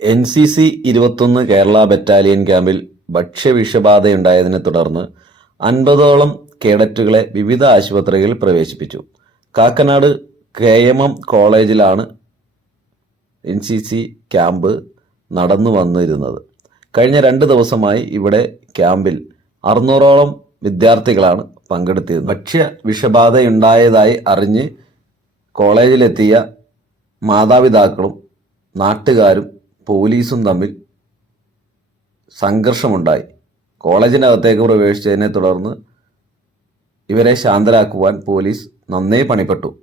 N C C ഇരുപത്തൊന്ന് Kerala battalion ക്യാമ്പിൽ ഭക്ഷ്യവിഷബാധയുണ്ടായതിനെ തുടർന്ന് അൻപതോളം കേഡറ്റുകളെ വിവിധ ആശുപത്രികളിൽ പ്രവേശിപ്പിച്ചു. കാക്കനാട് കെ എം എം കോളേജിലാണ് എൻ സി സി ക്യാമ്പ് നടന്നു വന്നിരുന്നത്. കഴിഞ്ഞ രണ്ട് ദിവസമായി ഇവിടെ ക്യാമ്പിൽ അറുന്നൂറോളം വിദ്യാർത്ഥികളാണ് പങ്കെടുത്തിരുന്നത്. ഭക്ഷ്യ വിഷബാധയുണ്ടായതായി അറിഞ്ഞ് കോളേജിലെത്തിയ മാതാപിതാക്കളും നാട്ടുകാരും പോലീസും തമ്മിൽ സംഘർഷമുണ്ടായി. കോളേജിനകത്തേക്ക് പ്രവേശിച്ചതിനെ തുടർന്ന് ഇവരെ ശാന്തരാക്കുവാൻ പോലീസ് നന്നേ പണിപ്പെട്ടു.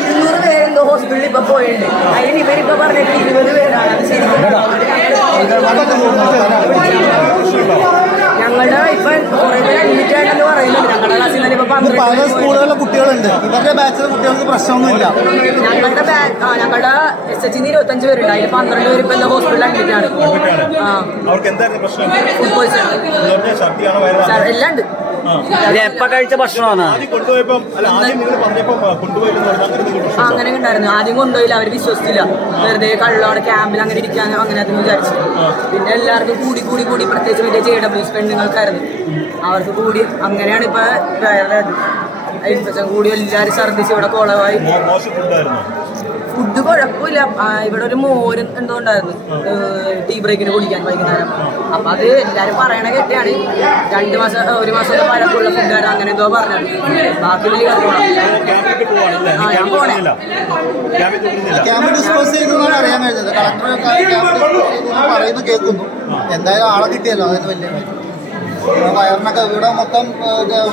ഇരുന്നൂറ് പേരുണ്ട് ഹോസ്പിറ്റലിൽ ഇപ്പൊ പോയിട്ടുണ്ട്. അതിന് ഇവരിപ്പോ പറഞ്ഞിട്ട് ഇരുപത് പേരാണ്. അത് ശരിക്കും ഞങ്ങളുടെ ഇപ്പൊ കുറെ പേര് അഡ്മിറ്റ് ആയിട്ടെന്ന് പറയുന്നുണ്ട് ഞങ്ങളുടെ ക്ലാസ്സിൽ തന്നെ ഇപ്പൊ പല സ്കൂളുകളിലെ കുട്ടികളുണ്ട്. ഇവരുടെ ബാച്ചിലെ കുട്ടികൾക്ക് പ്രശ്നമൊന്നുമില്ല. ഞങ്ങളുടെ ഞങ്ങളുടെ എസ് എച്ച് ഇരുപത്തഞ്ച് പേരുണ്ട്. അതിൽ പന്ത്രണ്ട് പേര് ഇപ്പൊ എന്താ ഹോസ്പിറ്റലിൽ അഡ്മിറ്റ് ആണ്. എല്ലാം ഉണ്ട്. ഇത് എപ്പ കഴിച്ച ഭക്ഷണമാണ്? അങ്ങനെ ഉണ്ടായിരുന്നു. ആദ്യം കൊണ്ടുപോയില്ല അവർ വിശ്വസിച്ചില്ല. വെറുതെ കള്ളവിടെ ക്യാമ്പിൽ അങ്ങനെ ഇരിക്കാൻ അങ്ങനെ അത് വിചാരിച്ചു. പിന്നെ എല്ലാവർക്കും കൂടി കൂടി കൂടി പ്രത്യേകിച്ച് വലിയ ജെ ഡബ്ല്യൂസ് പെണ്ണുങ്ങൾക്കായിരുന്നു. അവർക്ക് കൂടി അങ്ങനെയാണ് ഇപ്പൊ കൂടി എല്ലാവരും ഛർദ്ദിച്ച് ഇവിടെ കോളമായി ഫുഡ് കുഴപ്പമില്ല. ആ, ഇവിടെ ഒരു മോര് എന്തോ ഉണ്ടായിരുന്നു. ടീ ബ്രേക്കിന് കുടിക്കാൻ വൈകുന്നേരം. അപ്പൊ അത് എല്ലാരും പറയണ കേട്ടാണ് രണ്ട് മാസം ഒരു മാസം പഴക്കമുള്ള ഫുഡാണ് അങ്ങനെ എന്തോ പറഞ്ഞത്. ബാക്കി ആ, ഞാൻ പോണേ. അറിയാൻ കഴിഞ്ഞത്. കളക്ടർ കേൾക്കുന്നു. എന്തായാലും ആളെ കിട്ടിയല്ലോ. അതിന് വലിയ കാര്യം. വയറിനൊക്കെ ഇവിടെ മൊത്തം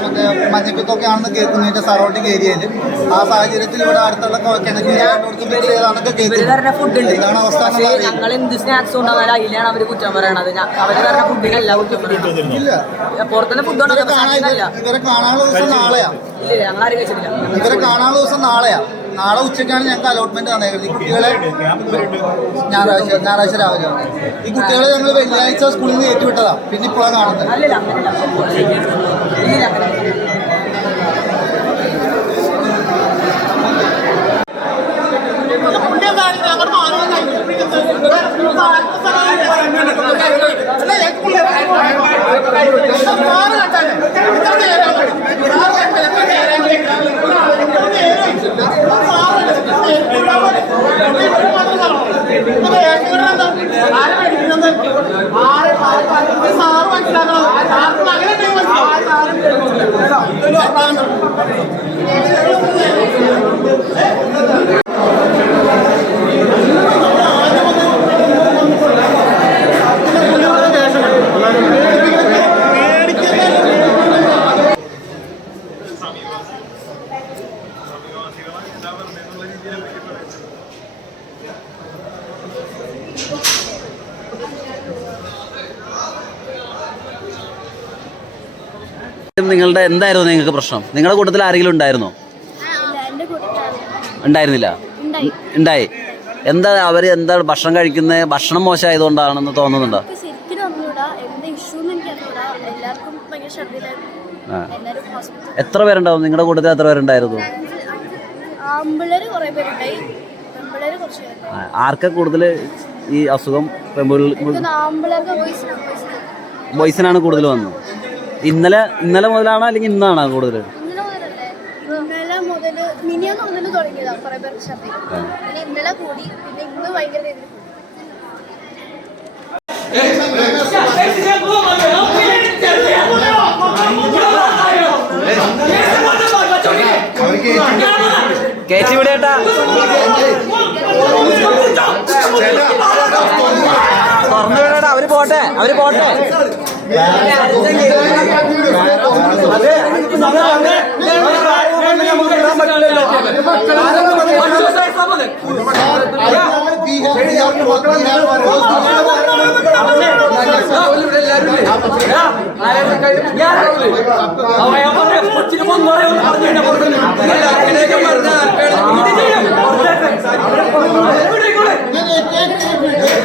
മറ്റേ മഞ്ഞപ്പിത്തൊക്കെ ആണെന്ന് കേൾക്കുന്നു ഇതിന്റെ സറൗണ്ടിങ് ഏരിയയിൽ ആ സാഹചര്യത്തിൽ ഇവിടെ അടുത്തുള്ള ഫുഡ് അവസ്ഥ. ഞങ്ങൾ എന്ത് സ്നാക്സ് അതിലാണ് അവർ കുറ്റം പറയണത്. അവർ തരുന്ന ഫുഡിനല്ല കുറ്റം പറയണത് ഇല്ല. പുറത്തുനിന്ന് ഫുഡ് ഇവരെ കാണാനുള്ള ദിവസം നാളെയാ. ഇല്ല ഞങ്ങൾ ആരും കഴിച്ചിട്ടില്ല. ഇവരെ കാണാനുള്ള ദിവസം നാളെയാ. നാളെ ഉച്ചയ്ക്കാണ് ഞങ്ങൾക്ക് അലോട്ട്മെന്റ് തന്നേക്കുന്നത് ഈ കുട്ടികളെ ഞായറാഴ്ച ഞായറാഴ്ച രാവിലെ വന്നത് ഈ കുട്ടികളെ ഞങ്ങൾ വെള്ളിയാഴ്ച സ്കൂളിൽ നിന്ന് ഏറ്റുവിട്ടതാ. പിന്നെ ഇപ്പോഴാണ് കാണുന്നത് അല്ലല്ല അങ്ങനെയല്ല ഇല്ല അങ്ങനെ നിങ്ങളുടെ എന്തായിരുന്നു നിങ്ങൾക്ക് പ്രശ്നം? നിങ്ങളുടെ കൂട്ടത്തിൽ ആരെങ്കിലും ഉണ്ടായിരുന്നോ. ഉണ്ടായിരുന്നില്ല. ഉണ്ടായി. എന്താ അവർ എന്താ ഭക്ഷണം കഴിക്കുന്നത് ഭക്ഷണം മോശമായതുകൊണ്ടാണെന്ന് തോന്നുന്നുണ്ടോ? എത്ര പേരുണ്ടാവും? നിങ്ങളുടെ കൂട്ടത്തിൽ എത്ര പേരുണ്ടായിരുന്നു? ആർക്കാ കൂടുതൽ ഈ അസുഖം? ബോയ്സിനാണ് കൂടുതൽ വന്നത്. ഇന്നലെ ഇന്നലെ മുതലാണോ അല്ലെങ്കിൽ ഇന്നാണോ കൂടുതൽ ഇന്നലെ ഇന്നലെ മുതൽ മിനിയാന്ന് മുതൽ തുടങ്ങിയതാ കുറേ പിന്നെ ഇന്നലെ കൂടി പിന്നെ ഇന്ന് ഭയങ്കര രീതിയിൽ കൂടി Hey, പോട്ടെ അവർ പോട്ടെ. വിടേട്ടാ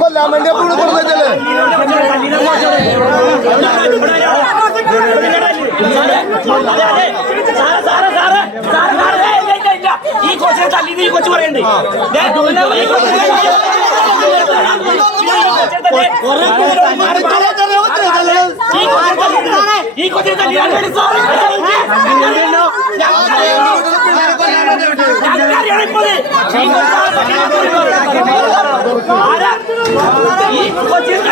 കൊല്ലാൻ വേണ്ടി അപ്പോൾ ഇവിടെ കൊടുത്തേക്കല്ലേ ഈ കൊച്ചിനെ തല്ലി. ഈ കൊച്ചു പറയണ്ടേ ഈ കൊച്ചിനെ ഈ കൊച്ചിനെ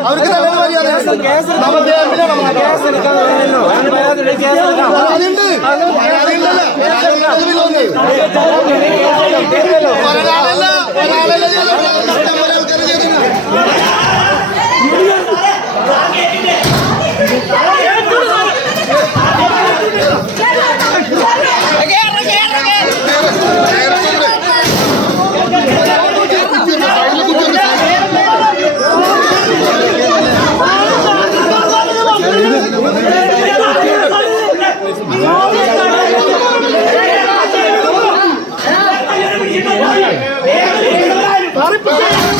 അവർക്ക്. പരാതിയുണ്ടല്ലോ പിന്നെ ഒന്ന്. ഒരാളല്ല ഒരാളല്ല ചെയ്തത്. ഇഷ്ടം പോലെ Para, para, para.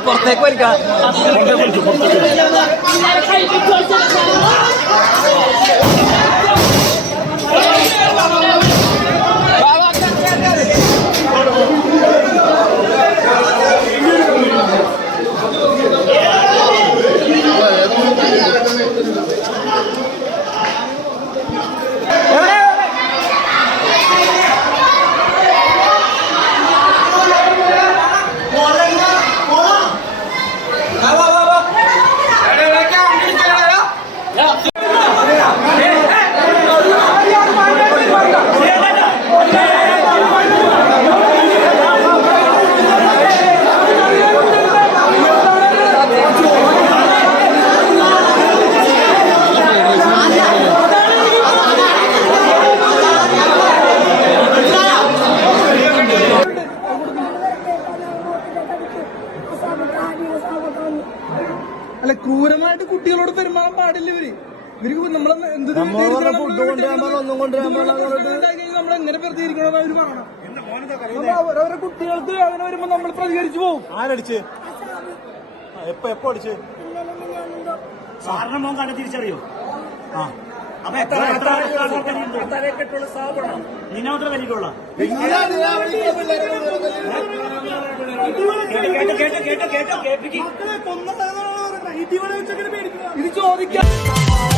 പുറത്തേക്ക് വലിക്കാം അല്ല ക്രൂരമായിട്ട് കുട്ടികളോട് പെരുമാറാൻ പാടില്ല ഇവർ നമ്മളെ എന്ത് നമ്മൾ എങ്ങനെ പ്രതികരിക്കണമെന്ന് അവർ പറയണം നമ്മൾ അവരവരെ കുട്ടികൾക്ക് അങ്ങനെ വരുമ്പോ നമ്മൾ പ്രതികരിച്ചു പോകും ആരടിച്ച് എപ്പോ എപ്പോ അടിച്ച് സാറിന് മോൻ കണ്ട് തിരിച്ചറിയോ ആ അപ്പൊ എത്ര എത്ര നിന്നെ മാത്രം വലിക്കുള്ള കേട്ട് കേട്ട് കേട്ട് കേട്ട് കേട്ട് കേൾപ്പിക്കും ഇത് ചോദിക്കാം